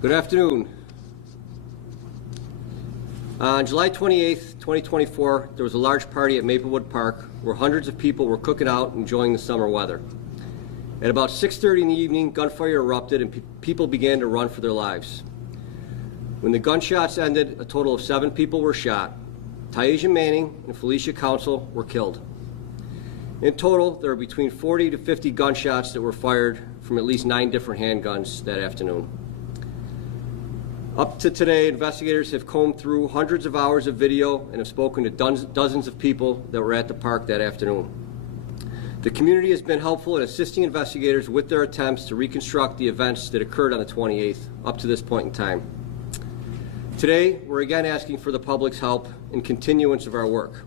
Good afternoon. On July 28th, 2024, there was a large party at Maplewood Park where hundreds of people were cooking out and enjoying the summer weather. At about 6:30 in the evening, gunfire erupted and people began to run for their lives. When the gunshots ended, a total of 7 people were shot. Taisha Manning and Felicia Council were killed. In total, there were between 40 to 50 gunshots that were fired from at least 9 different handguns that afternoon. Up to today, investigators have combed through hundreds of hours of video and have spoken to dozens of people that were at the park that afternoon. The community has been helpful in assisting investigators with their attempts to reconstruct the events that occurred on the 28th up to this point in time. Today, we're again asking for the public's help in continuance of our work.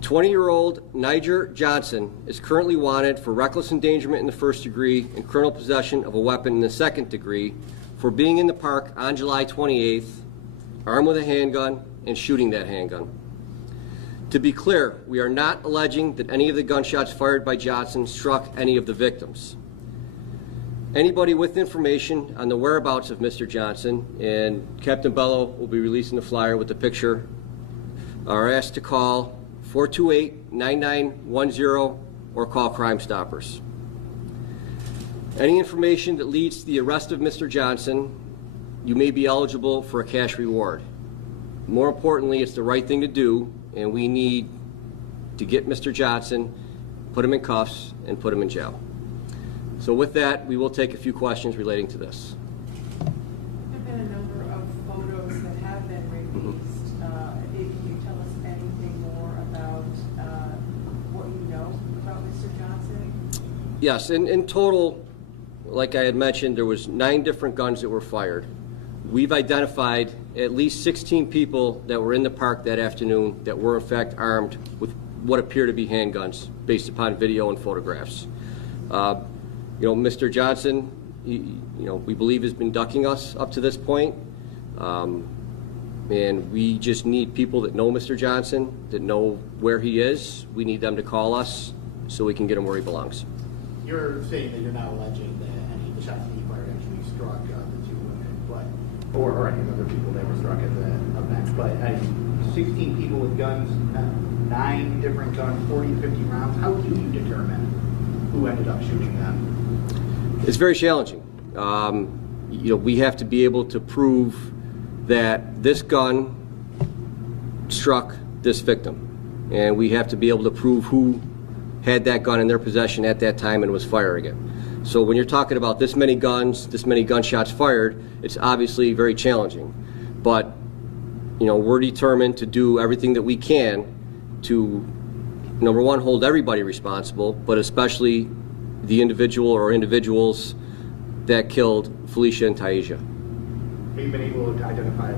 20-year-old Niger Johnson is currently wanted for reckless endangerment in the first degree and criminal possession of a weapon in the second degree for being in the park on July 28th, armed with a handgun and shooting that handgun. To be clear, we are not alleging that any of the gunshots fired by Johnson struck any of the victims. Anybody with information on the whereabouts of Mr. Johnson, and Captain Bello will be releasing the flyer with the picture, are asked to call 428-9910 or call Crime Stoppers. Any information that leads to the arrest of Mr. Johnson, you may be eligible for a cash reward. More importantly, it's the right thing to do, and we need to get Mr. Johnson, put him in cuffs, and put him in jail. So with that, we will take a few questions relating to this. There have been a number of photos that have been released. Can you tell us anything more about what you know about Mr. Johnson? Yes, in total, like I had mentioned, there was 9 different guns that were fired. We've identified at least 16 people that were in the park that afternoon that were in fact armed with what appear to be handguns based upon video and photographs. Mr. Johnson, we believe has been ducking us up to this point. And we just need people that know Mr. Johnson, that know where he is. We need them to call us so we can get him where he belongs. You're saying that you're not alleging that any of the shots that he fired actually struck the 2 women, or any other people that were struck at the event. But 16 people with guns, 9 different guns, 40 to 50 rounds. How do you determine who ended up shooting them? It's very challenging. We have to be able to prove that this gun struck this victim, and we have to be able to prove who had that gun in their possession at that time and was firing it. So when you're talking about this many guns, this many gunshots fired, it's obviously very challenging. But we're determined to do everything that we can to, number one, hold everybody responsible, but especially the individual or individuals that killed Felicia and Taisha. Have you been able to identify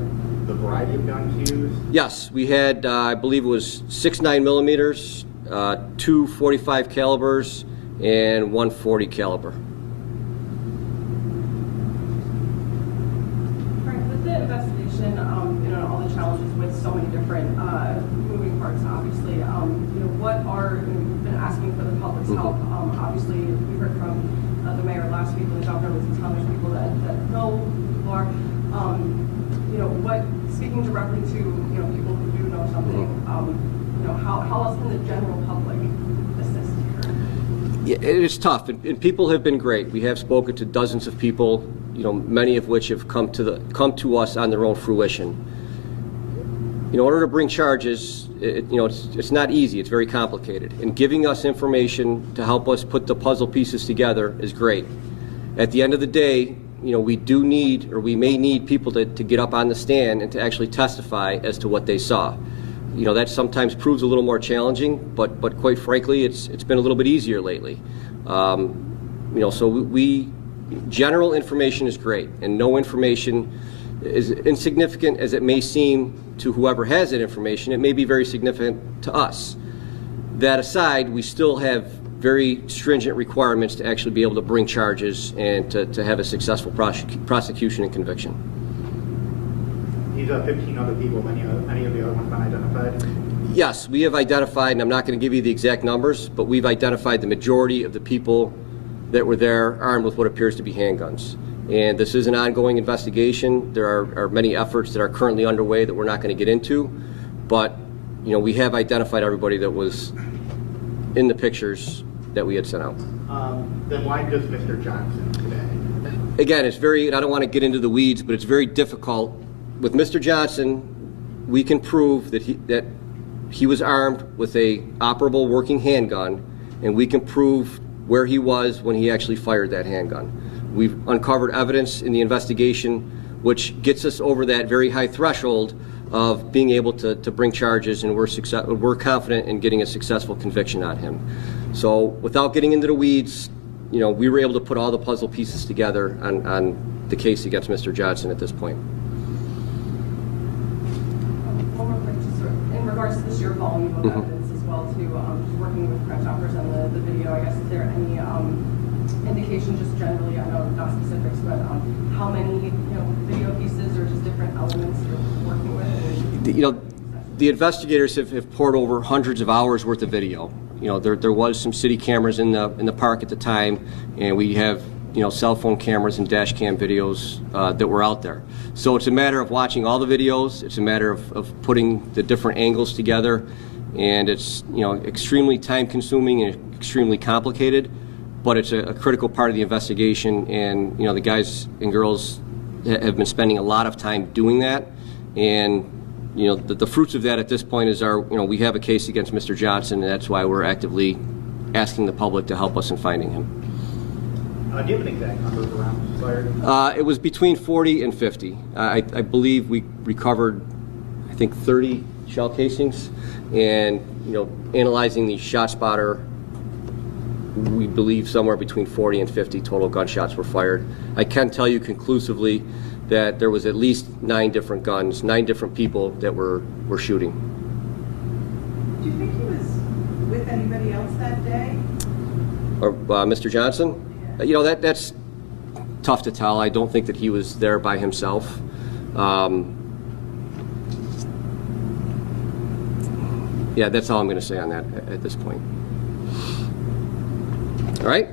the variety of guns used? Yes, we had, I believe it was 6 9mm, 2 .45 calibers, and 1 .40 caliber. Right, with the investigation, all the challenges with so many different moving parts, obviously, you've been asking for the public's help. Obviously, we heard from the mayor last week when the governor was in town. There's people that know who people are. Speaking directly to people who do know something, how else can the general public assist here? Yeah, it is tough, and people have been great. We have spoken to dozens of people, many of which have come to us on their own fruition. In order to bring charges, it's not easy. It's very complicated. And giving us information to help us put the puzzle pieces together is great. At the end of the day, we may need people to get up on the stand and to actually testify as to what they saw. That sometimes proves a little more challenging, but quite frankly, it's been a little bit easier lately. So general information is great, and no information is insignificant as it may seem to whoever has that information. It may be very significant to us. That aside, we still have very stringent requirements to actually be able to bring charges and to have a successful prosecution and conviction. These 15 other people, any of the other ones been identified? Yes, we have identified, and I'm not going to give you the exact numbers, but we've identified the majority of the people that were there armed with what appears to be handguns. And this is an ongoing investigation. There are many efforts that are currently underway that we're not going to get into. But, you know, we have identified everybody that was in the pictures that we had sent out. Then why just Mr. Johnson today? Again, it's very, and I don't want to get into the weeds, but it's very difficult. With Mr. Johnson, we can prove that he was armed with a operable working handgun, and we can prove where he was when he actually fired that handgun. We've uncovered evidence in the investigation which gets us over that very high threshold of being able to bring charges, and we're confident in getting a successful conviction on him. So without getting into the weeds, you know, we were able to put all the puzzle pieces together on the case against Mr. Johnson at this point. One more quick, just sort of in regards to the sheer volume of evidence as well, to just working with crime stoppers on the video, I guess, is there any indication just generally, I know not specifics, but how many, you know, video pieces or just different elements you're working with? You know, the investigators have poured over hundreds of hours worth of video. You know, there was some city cameras in the park at the time, and we have, you know, cell phone cameras and dash cam videos that were out there. So it's a matter of watching all the videos. It's a matter of putting the different angles together, and it's, you know, extremely time consuming and extremely complicated, but it's a critical part of the investigation. And, you know, the guys and girls have been spending a lot of time doing that, and, you know, the fruits of that at this point is you know, we have a case against Mr. Johnson, and that's why we're actively asking the public to help us in finding him. Do you have an exact number of rounds fired? It was between 40 and 50. I believe we recovered, I think, 30 shell casings, and, you know, analyzing the shot spotter, we believe somewhere between 40 and 50 total gunshots were fired. I can tell you conclusively that there was at least 9 different guns, 9 different people that were shooting. Do you think he was with anybody else that day? Or Mr. Johnson? Yeah. You know, that's tough to tell. I don't think that he was there by himself. Yeah, that's all I'm going to say on that at this point. All right?